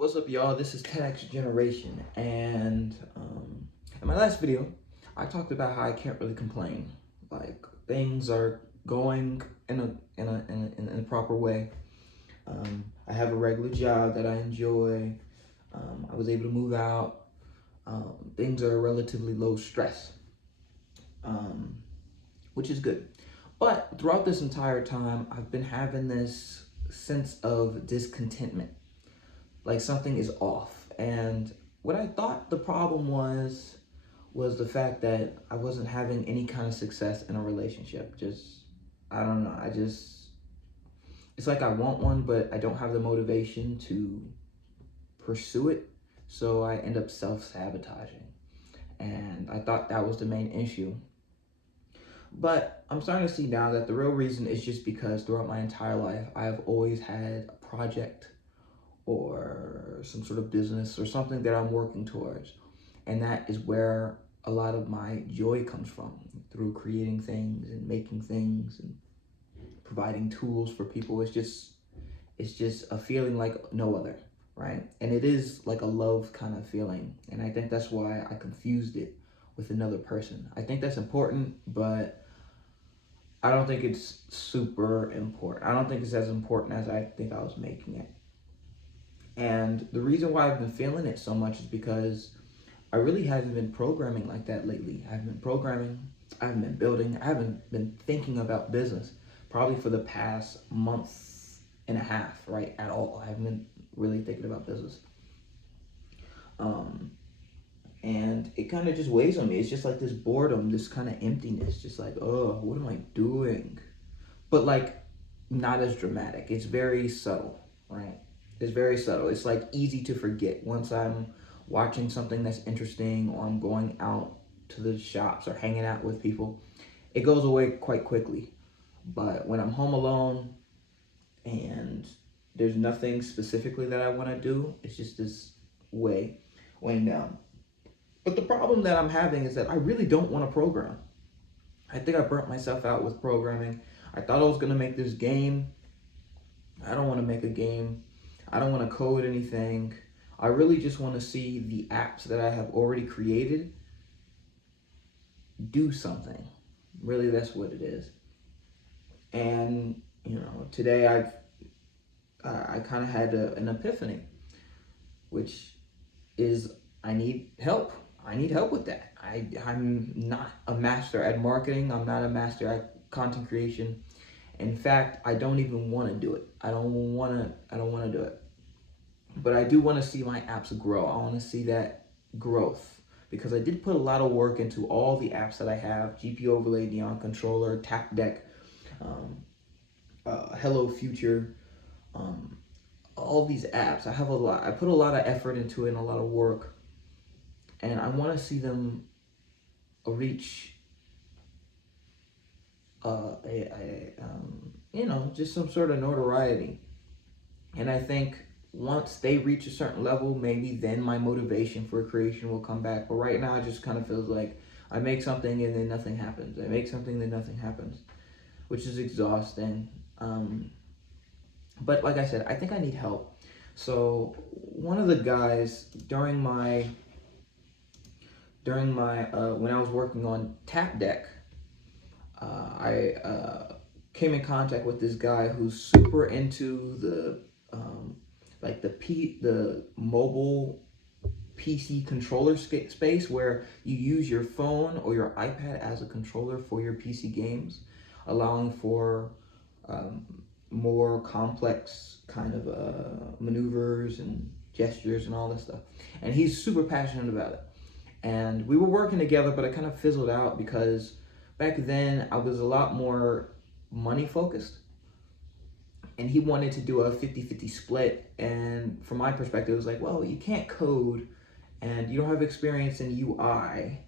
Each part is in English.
What's up, y'all? This is Tax Generation, and in my last video, I talked about how I can't really complain. Like things are going in a proper way. I have a regular job that I enjoy. I was able to move out. Things are relatively low stress, um, which is good. But throughout this entire time, I've been having this sense of discontentment, like something is off. And what I thought the problem was the fact that I wasn't having any kind of success in a relationship. Just I don't know. It's like I want one, but I don't have the motivation to pursue it. So I end up self-sabotaging. And I thought that was the main issue. But I'm starting to see now that the real reason is just because throughout my entire life, I have always had a project or some sort of business or something that I'm working towards. And that is where a lot of my joy comes from, through creating things and making things and providing tools for people. It's just a feeling like no other, right? And it is like a love kind of feeling. And I think that's why I confused it with another person. I think that's important, but I don't think it's super important. I don't think it's as important as I think I was making it. And the reason why I've been feeling it so much is because I really haven't been programming like that lately. I haven't been programming, I haven't been building, I haven't been thinking about business probably for the past month and a half, right? At all. I haven't been really thinking about business. Um, and it kind of just weighs on me. It's just like this boredom, this kind of emptiness, just like, oh, what am I doing? But like, not as dramatic. It's very subtle, right? It's very subtle. It's like easy to forget once I'm watching something that's interesting or I'm going out to the shops or hanging out with people. It goes away quite quickly. But when I'm home alone and there's nothing specifically that I want to do, it's just this weighing down. But the problem that I'm having is that I really don't want to program. I think I burnt myself out with programming. I thought I was going to make this game. I don't want to make a game. I don't want to code anything. I really just want to see the apps that I have already created do something. Really, that's what it is. And today I kind of had an epiphany, which is I need help. I need help with that. I'm not a master at marketing. I'm not a master at content creation. In fact, I don't even want to do it. I don't want to do it. But I do want to see my apps grow. I want to see that growth because I did put a lot of work into all the apps that I have: GP Overlay, Neon Controller, Tap Deck, um, Hello Future, um, all these apps. I have a lot. I put a lot of effort into it and a lot of work, and I want to see them reach just some sort of notoriety. And I think once they reach a certain level, maybe then my motivation for creation will come back. But right now, it just kind of feels like I make something and then nothing happens. I make something, then nothing happens, which is exhausting. But like I said, I think I need help. So one of the guys during my when I was working on Tap Deck, I came in contact with this guy who's super into the the mobile PC controller space, where you use your phone or your iPad as a controller for your PC games, allowing for um, more complex kind of maneuvers and gestures and all this stuff. And he's super passionate about it. And we were working together, but I kind of fizzled out because back then I was a lot more money focused, and he wanted to do a 50-50 split. And from my perspective, it was like, well, you can't code and you don't have experience in UI.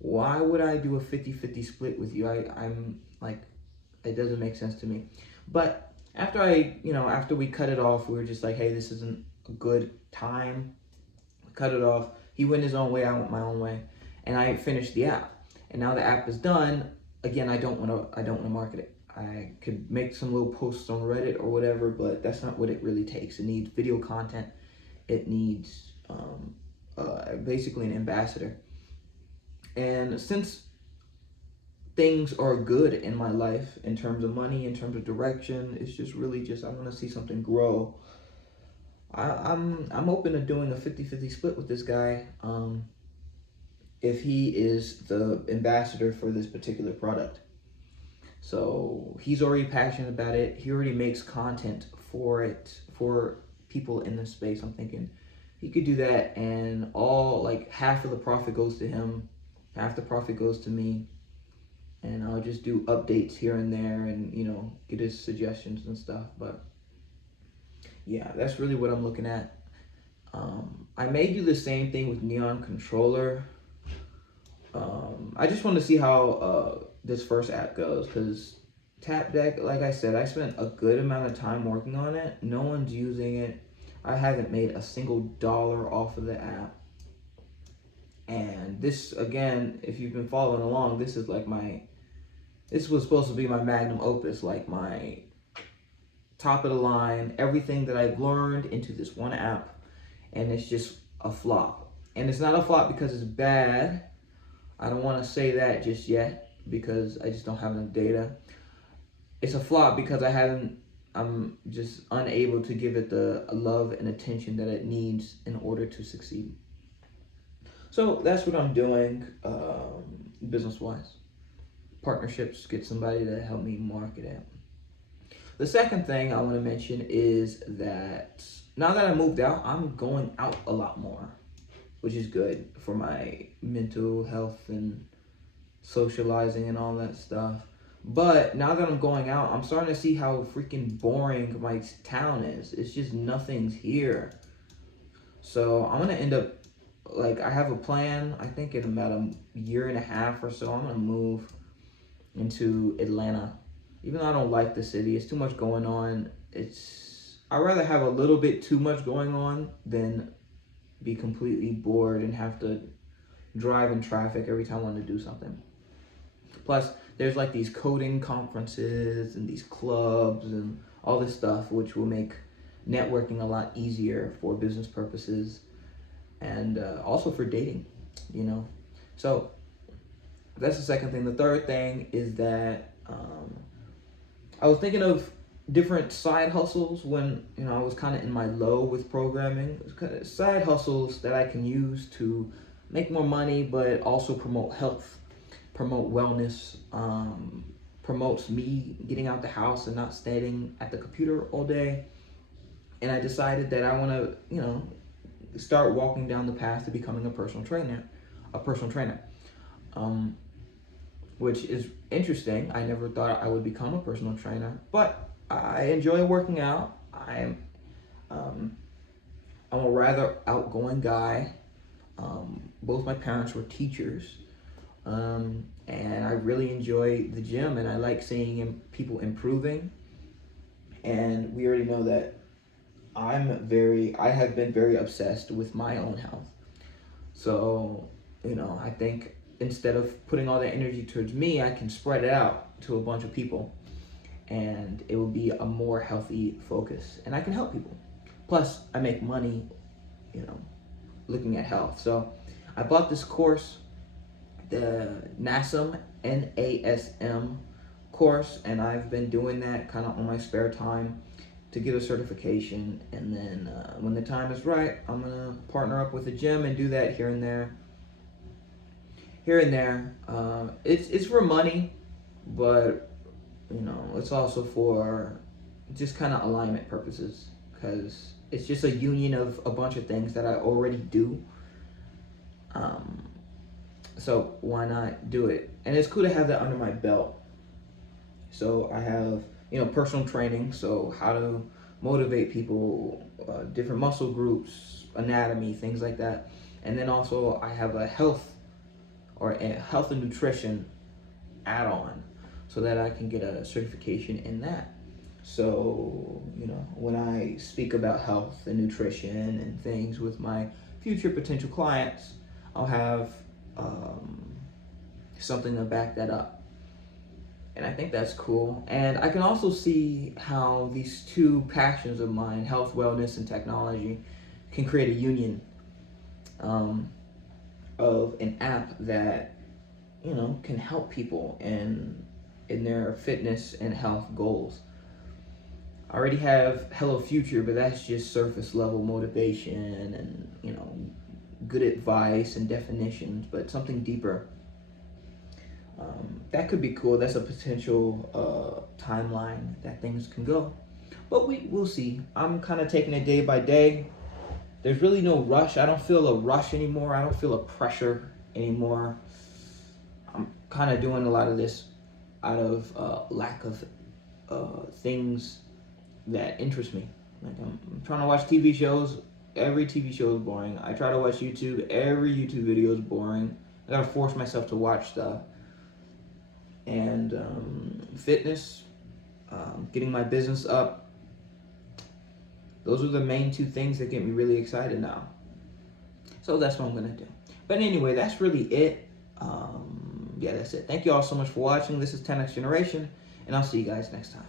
Why would I do a 50-50 split with you? I'm like, it doesn't make sense to me. But after we cut it off, we were just like, hey, this isn't a good time. Cut it off. He went his own way, I went my own way, and I finished the app. And now the app is done. Again, I don't want to market it. I could make some little posts on Reddit or whatever, but that's not what it really takes. It needs video content. it needs basically an ambassador. And since things are good in my life in terms of money, in terms of direction, it's just really just I want to see something grow. I'm open to doing a 50-50 split with this guy, if he is the ambassador for this particular product. So he's already passionate about it. He already makes content for it, for people in this space. I'm thinking he could do that, and all like half of the profit goes to him, half the profit goes to me, and I'll just do updates here and there, and get his suggestions and stuff. But yeah, that's really what I'm looking at. I may do the same thing with Neon Controller. I just want to see how this first app goes, because TapDeck, like I said, I spent a good amount of time working on it. No one's using it. I haven't made a single dollar off of the app. And this, again, if you've been following along, this is like this was supposed to be my magnum opus, like my top of the line, everything that I've learned into this one app, and it's just a flop. And it's not a flop because it's bad. I don't want to say that just yet because I just don't have enough data. It's a flop because I'm just unable to give it the love and attention that it needs in order to succeed. So that's what I'm doing business-wise. Partnerships, get somebody to help me market it. The second thing I want to mention is that now that I moved out, I'm going out a lot more, which is good for my mental health and socializing and all that stuff. But now that I'm going out, I'm starting to see how freaking boring my town is. It's just nothing's here. So I'm going to end up, like, I have a plan. I think in about a year and a half or so, I'm going to move into Atlanta. Even though I don't like the city, it's too much going on. I'd rather have a little bit too much going on than be completely bored and have to drive in traffic every time I want to do something. Plus, there's like these coding conferences and these clubs and all this stuff, which will make networking a lot easier for business purposes and also for dating, So that's the second thing. The third thing is that I was thinking of different side hustles when I was kind of in my low with programming. Side hustles that I can use to make more money, but also promote health, promote wellness, promotes me getting out the house and not staying at the computer all day. And I decided that I want to start walking down the path to becoming a personal trainer. Which is interesting. I never thought I would become a personal trainer, but I enjoy working out. I'm a rather outgoing guy. Both my parents were teachers, and I really enjoy the gym, and I like seeing people improving. And we already know that I have been very obsessed with my own health. So, I think instead of putting all that energy towards me, I can spread it out to a bunch of people, and it will be a more healthy focus, and I can help people. Plus, I make money, looking at health. So I bought this course, the NASM, NASM course, and I've been doing that kind of on my spare time to get a certification. And then when the time is right, I'm going to partner up with a gym and do that here and there. It's for money, but it's also for just kind of alignment purposes, because it's just a union of a bunch of things that I already do. So why not do it? And it's cool to have that under my belt. So I have personal training, so how to motivate people, different muscle groups, anatomy, things like that. And then also I have a health and nutrition add-on, so that I can get a certification in that. So, when I speak about health and nutrition and things with my future potential clients, I'll have something to back that up. And I think that's cool. And I can also see how these two passions of mine, health, wellness, and technology, can create a union of an app that, you know, can help people in their fitness and health goals. I already have Hello Future, but that's just surface level motivation and, you know, good advice and definitions, but something deeper. That could be cool. That's a potential timeline that things can go. But we'll see. I'm kind of taking it day by day. There's really no rush. I don't feel a rush anymore. I don't feel a pressure anymore. I'm kind of doing a lot of this out of lack of things that interest me. Like I'm trying to watch TV shows. Every TV show is boring. I try to watch YouTube. Every YouTube video is boring. I gotta force myself to watch stuff. And fitness, getting my business up. Those are the main two things that get me really excited now. So that's what I'm gonna do. But anyway, that's really it. Yeah, that's it. Thank you all so much for watching. This is 10X Generation, and I'll see you guys next time.